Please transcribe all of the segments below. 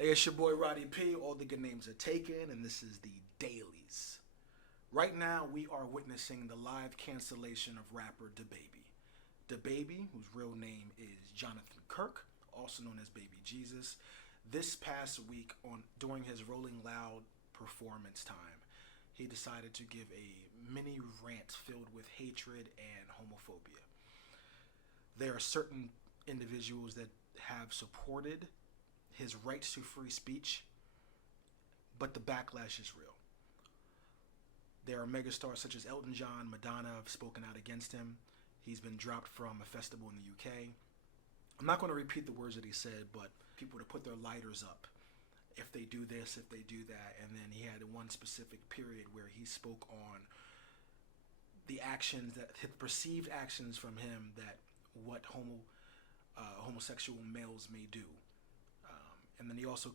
Hey, it's your boy Roddy P. All the good names are taken, and this is the Dailies. Right now, we are witnessing the live cancellation of rapper DaBaby. DaBaby, whose real name is Jonathan Kirk, also known as Baby Jesus. This past week, during his Rolling Loud performance time, he decided to give a mini rant filled with hatred and homophobia. There are certain individuals that have supported his rights to free speech, but the backlash is real. There are megastars such as Elton John, Madonna have spoken out against him. He's been dropped from a festival in the UK. I'm not going to repeat the words that he said, but people to put their lighters up if they do this, if they do that. And then he had one specific period where he spoke on the actions that perceived actions from him that what homosexual males may do. And then he also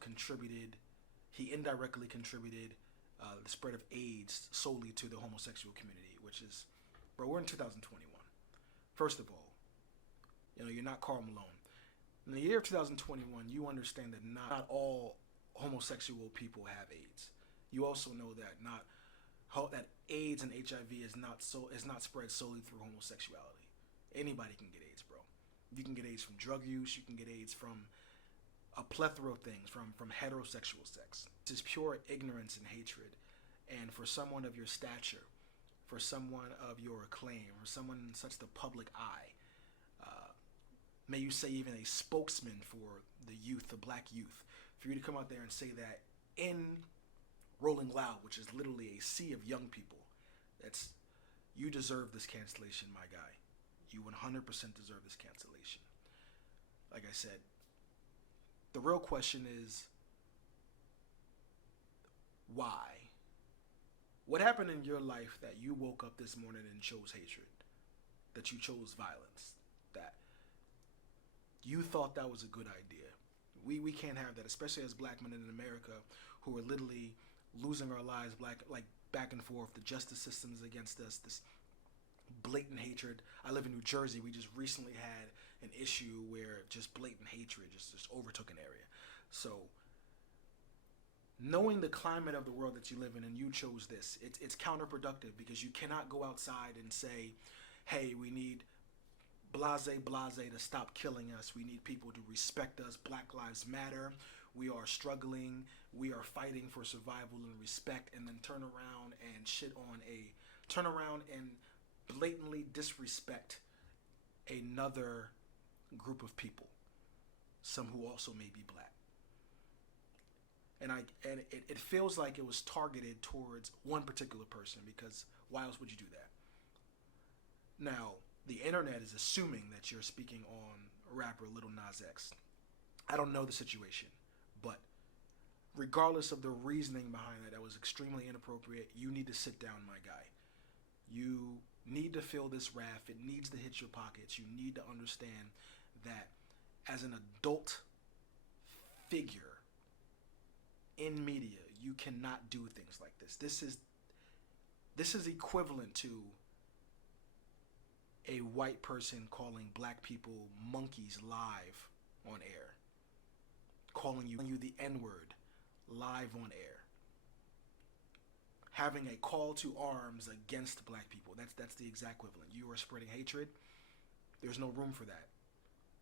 he indirectly contributed the spread of AIDS solely to the homosexual community, which is, bro, we're in 2021. First of all, you're not Karl Malone. In the year of 2021, you understand that not all homosexual people have AIDS. You also know that AIDS and HIV is not spread solely through homosexuality. Anybody can get AIDS, bro. You can get AIDS from drug use. You can get AIDS from a plethora of things, from heterosexual sex. This is pure ignorance and hatred. And for someone of your stature, for someone of your acclaim, for someone in such the public eye, may you say even a spokesman for the youth, the black youth, for you to come out there and say that in Rolling Loud, which is literally a sea of young people, you deserve this cancellation, my guy. You 100% deserve this cancellation. Like I said, the real question is, why? What happened in your life that you woke up this morning and chose hatred? That you chose violence? That you thought that was a good idea? We can't have that, especially as black men in America who are literally losing our lives back and forth. The justice system is against us. This blatant hatred. I live in New Jersey. We just recently had an issue where just blatant hatred just overtook an area. So knowing the climate of the world that you live in and you chose this, it's counterproductive, because you cannot go outside and say, hey, we need blase to stop killing us. We need people to respect us. Black Lives Matter. We are struggling. We are fighting for survival and respect, and then turn around and blatantly disrespect another group of people, some who also may be black. And it feels like it was targeted towards one particular person, because why else would you do that? Now, the internet is assuming that you're speaking on rapper Lil Nas X. I don't know the situation, but regardless of the reasoning behind that was extremely inappropriate. You need to sit down, my guy. You need to feel this wrath. It needs to hit your pockets. You need to understand that as an adult figure in media, you cannot do things like this. This is equivalent to a white person calling black people monkeys live on air, calling you the N-word live on air, having a call to arms against black people. That's the exact equivalent. You are spreading hatred. There's no room for that.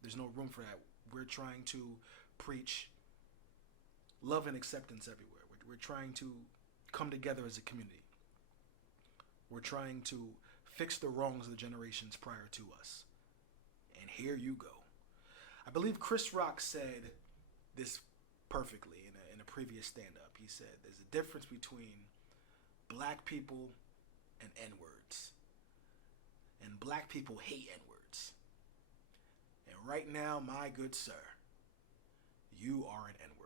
There's no room for that. We're trying to preach love and acceptance everywhere. We're trying to come together as a community. We're trying to fix the wrongs of the generations prior to us. And here you go. I believe Chris Rock said this perfectly in a previous stand-up. He said there's a difference between black people and N-words. And black people hate N-words. And right now, my good sir, you are an N-word.